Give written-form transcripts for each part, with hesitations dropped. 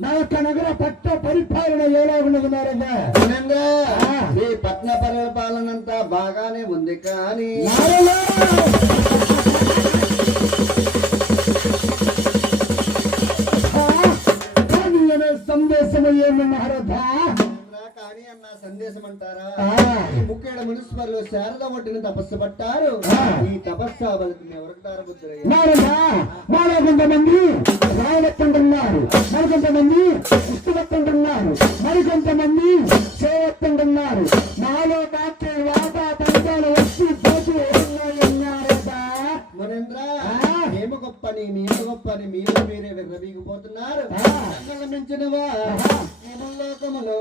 నా యొక్క నగర పట్ట పరిపాలన ఎలా ఉన్నది నారదా? ఈ పట్న పరిపాలన అంతా బాగానే ఉంది కానీ సందేశం ఏమి నారదా? కానీ అన్న సందేశం అంటారా? ముఖ్యడ మున్సిపల్ శారద ఒట్టిని తపస్సు పట్టారు. ఈ తపస్సు ఎవరికి దారబుద్ధులయ్యారు? మాలో కొంతమంది రాయలెత్తుంటున్నారు, మరికొంతమంది పుష్టివెత్తుంటున్నారు, మరికొంతమంది చేయెత్తుంటున్నారు. మాలో డాక్టర్ వాటా తంటాలు వచ్చి పోతూ ఉన్నారదా? మునేంద్ర మేము గొప్పని మేము గొప్పని మీరు మీరే విర్రవీగిపోతున్నారు. మించినవా లోకములో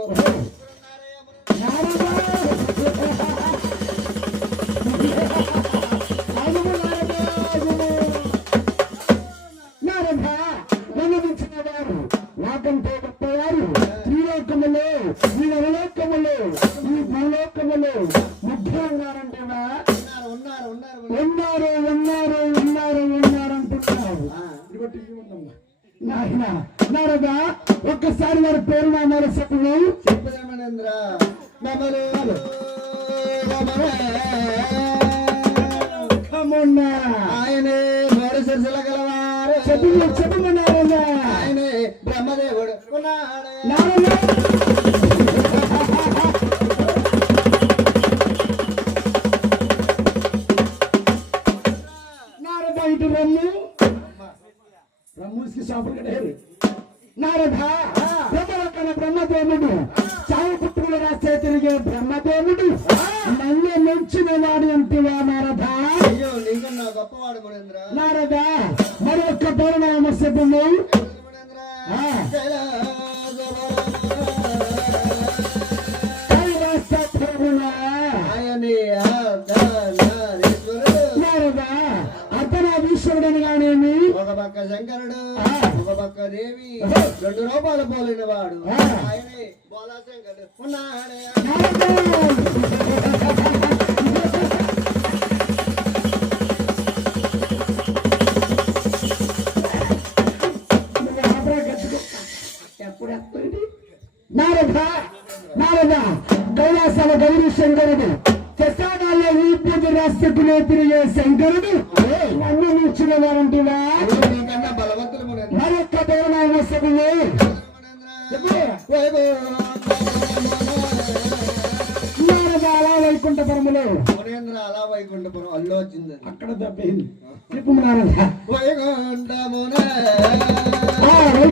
నమ్మవించిన వారు నాకంటే గొప్పవారు త్రిలోకములో ఈ నవలోకములో ఈ భూలోకములో ముగ్గురు ఉన్నారంటేవా? ఉన్నారు ఉన్నారు ఉన్నారు ఉన్నారు అంటున్నారు. నాయన నారదా, ఒక్కసారి వారి పేరు నామాలు చెప్పు. చెప్పలేమనేంద్ర ఆయనే మోడ సరసల గలవారు. చెప్పమన్నారదా? ఆయనే బ్రహ్మదేవుడు నారదా ఇటు రమ్మూసి షాపులు కడేరు. నారదా బ్రహ్మలక్కన బ్రహ్మదేవుడు చావు పుట్టుకులు రాస్తే తిరిగే బ్రహ్మదేవుడు నన్ను మెచ్చిన వాడు అంటివా నారదా? గొప్పవాడు మునేంద్ర. నారదా మరి ఒక్క పౌర్ణామ శుభము నారదా అర్ధనాధీశ్వరుడని గానేమి ఒక పక్క శంకరుడు ఒక పక్క దేవి రెండు రూపాయలు పోలిన వాడు ఆయనే బోలా శంకరుడు ఉన్నాడే. నారదా నారదా కైలాసాల గౌరీ శంకరుడు ప్రసాదాల్లో ఈ పూజ రాష్ట్రకునే తిరిగే శంకరుడు నన్ను నిలిచిన వారంటివా? బలవంతుడు మరొక్క పౌర్ణామశకులు నారదా అలా వైకుంఠపురములో మునేంద్ర అలా వైకుంఠపురం అల్లు వచ్చింది అక్కడ దెబ్బయింది. చెప్పు నారదా. వైకుంఠమున